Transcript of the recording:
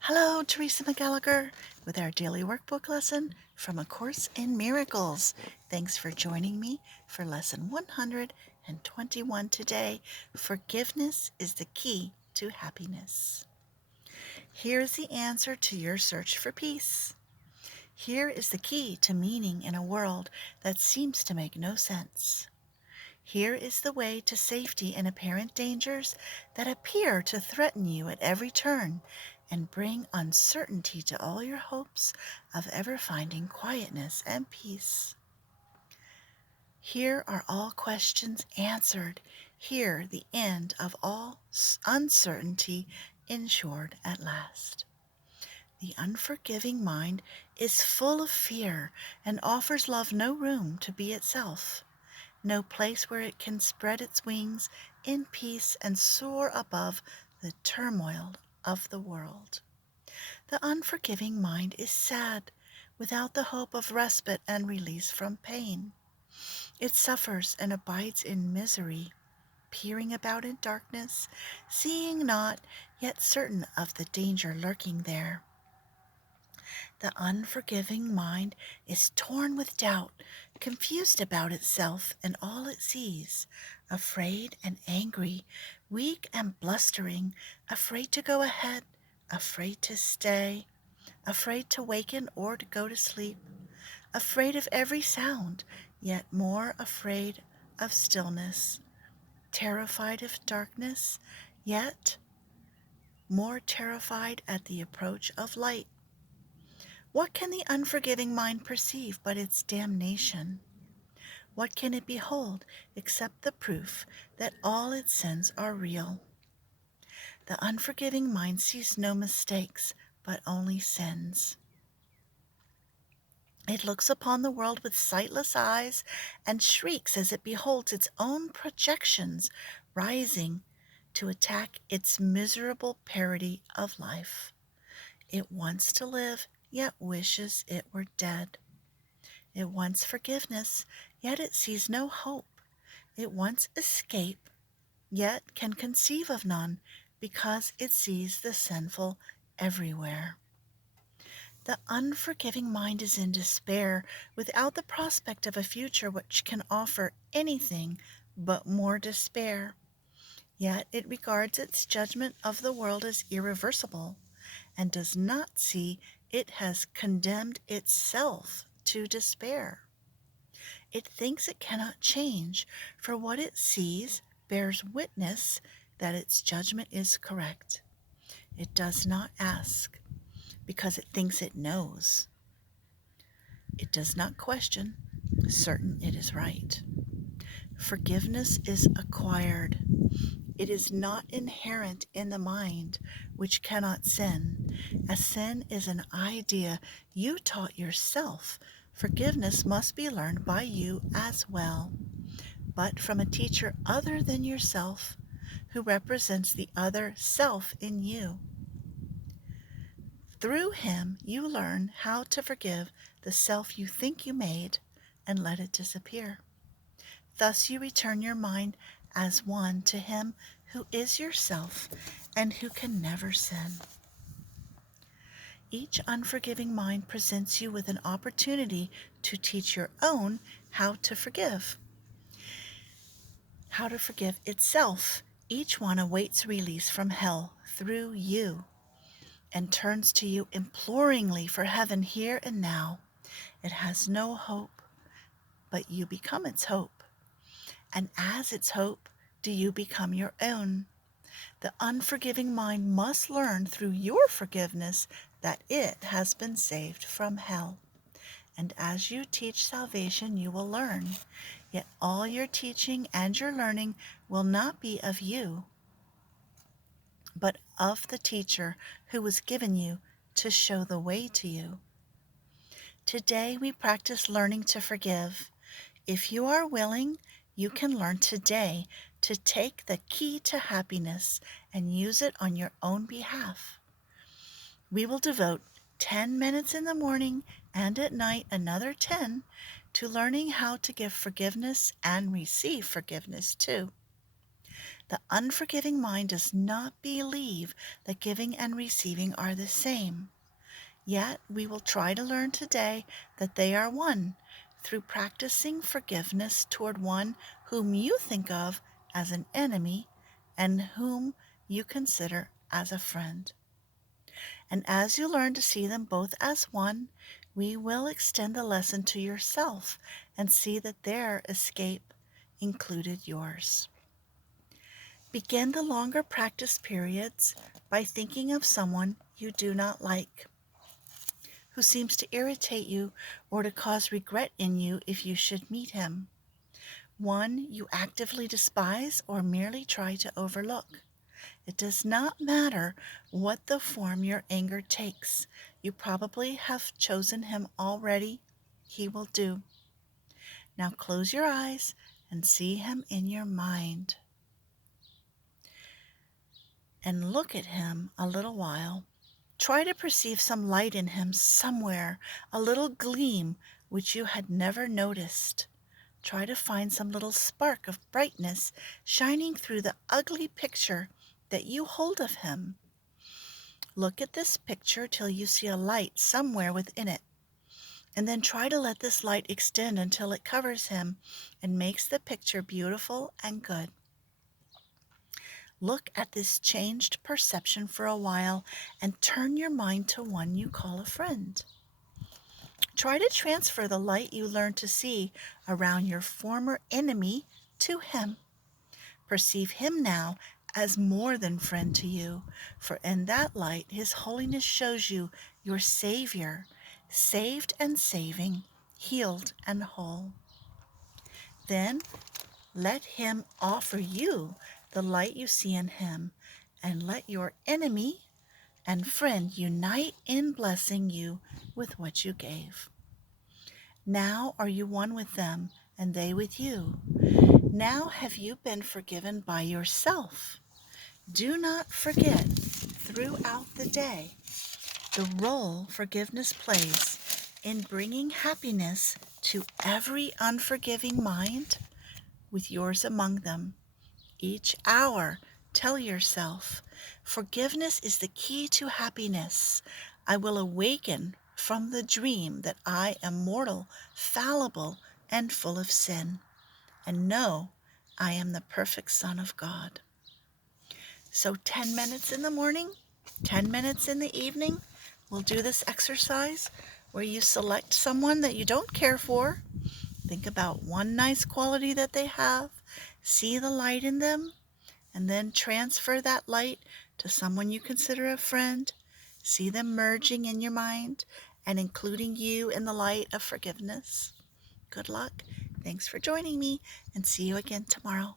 Hello, Teresa McGallagher, with our daily workbook lesson from A Course in Miracles. Thanks for joining me for lesson 121 today. Forgiveness is the key to happiness. Here is the answer to your search for peace. Here is the key to meaning in a world that seems to make no sense. Here is the way to safety in apparent dangers that appear to threaten you at every turn and bring uncertainty to all your hopes of ever finding quietness and peace. Here are all questions answered. Here the end of all uncertainty ensured at last. The unforgiving mind is full of fear and offers love no room to be itself. No place where it can spread its wings in peace and soar above the turmoil of the world. The unforgiving mind is sad, without the hope of respite and release from pain. It suffers and abides in misery, peering about in darkness, seeing not, yet certain of the danger lurking there. The unforgiving mind is torn with doubt, confused about itself and all it sees, afraid and angry, weak and blustering, afraid to go ahead, afraid to stay, afraid to waken or to go to sleep, afraid of every sound, yet more afraid of stillness, terrified of darkness, yet more terrified at the approach of light. What can the unforgiving mind perceive but its damnation? What can it behold except the proof that all its sins are real? The unforgiving mind sees no mistakes, but only sins. It looks upon the world with sightless eyes and shrieks as it beholds its own projections rising to attack its miserable parody of life. It wants to live, yet wishes it were dead. It wants forgiveness, yet it sees no hope. It wants escape, yet can conceive of none, because it sees the sinful everywhere. The unforgiving mind is in despair, without the prospect of a future which can offer anything but more despair. Yet it regards its judgment of the world as irreversible, and does not see it has condemned itself to despair. It thinks it cannot change, for what it sees bears witness that its judgment is correct. It does not ask, because it thinks it knows. It does not question, certain it is right. Forgiveness is acquired. It is not inherent in the mind, which cannot sin. As sin is an idea you taught yourself, forgiveness must be learned by you as well, but from a teacher other than yourself, who represents the other self in you. Through him you learn how to forgive the self you think you made and let it disappear. Thus you return your mind as one to him who is yourself and who can never sin. Each unforgiving mind presents you with an opportunity to teach your own how to forgive itself. Each one awaits release from hell through you and turns to you imploringly for heaven here and now. It has no hope, but you become its hope. And as its hope, do you become your own. The unforgiving mind must learn through your forgiveness that it has been saved from hell. And as you teach salvation, you will learn. Yet all your teaching and your learning will not be of you, but of the teacher who was given you to show the way to you. Today we practice learning to forgive. If you are willing, you can learn today to take the key to happiness and use it on your own behalf. We will devote 10 minutes in the morning and at night another 10 to learning how to give forgiveness and receive forgiveness too. The unforgiving mind does not believe that giving and receiving are the same. Yet we will try to learn today that they are one through practicing forgiveness toward one whom you think of as an enemy and whom you consider as a friend. And as you learn to see them both as one, we will extend the lesson to yourself and see that their escape included yours. Begin the longer practice periods by thinking of someone you do not like, who seems to irritate you or to cause regret in you if you should meet him, one you actively despise or merely try to overlook. It does not matter what the form your anger takes. You probably have chosen him already. He will do. Now close your eyes and see him in your mind. And look at him a little while. Try to perceive some light in him somewhere, a little gleam which you had never noticed. Try to find some little spark of brightness shining through the ugly picture that you hold of him. Look at this picture till you see a light somewhere within it, and then try to let this light extend until it covers him and makes the picture beautiful and good. Look at this changed perception for a while and turn your mind to one you call a friend. Try to transfer the light you learned to see around your former enemy to him. Perceive him now as more than friend to you, for in that light his holiness shows you your Savior, saved and saving, healed and whole. Then let him offer you the light you see in him, and let your enemy and friend unite in blessing you with what you gave. Now are you one with them, and they with you. Now have you been forgiven by yourself. Do not forget throughout the day the role forgiveness plays in bringing happiness to every unforgiving mind, with yours among them. Each hour, tell yourself, forgiveness is the key to happiness. I will awaken from the dream that I am mortal, fallible, and full of sin, and know I am the perfect Son of God. So 10 minutes in the morning, 10 minutes in the evening, we'll do this exercise where you select someone that you don't care for. Think about one nice quality that they have, see the light in them, and then transfer that light to someone you consider a friend. See them merging in your mind and including you in the light of forgiveness. Good luck. Thanks for joining me, and see you again tomorrow.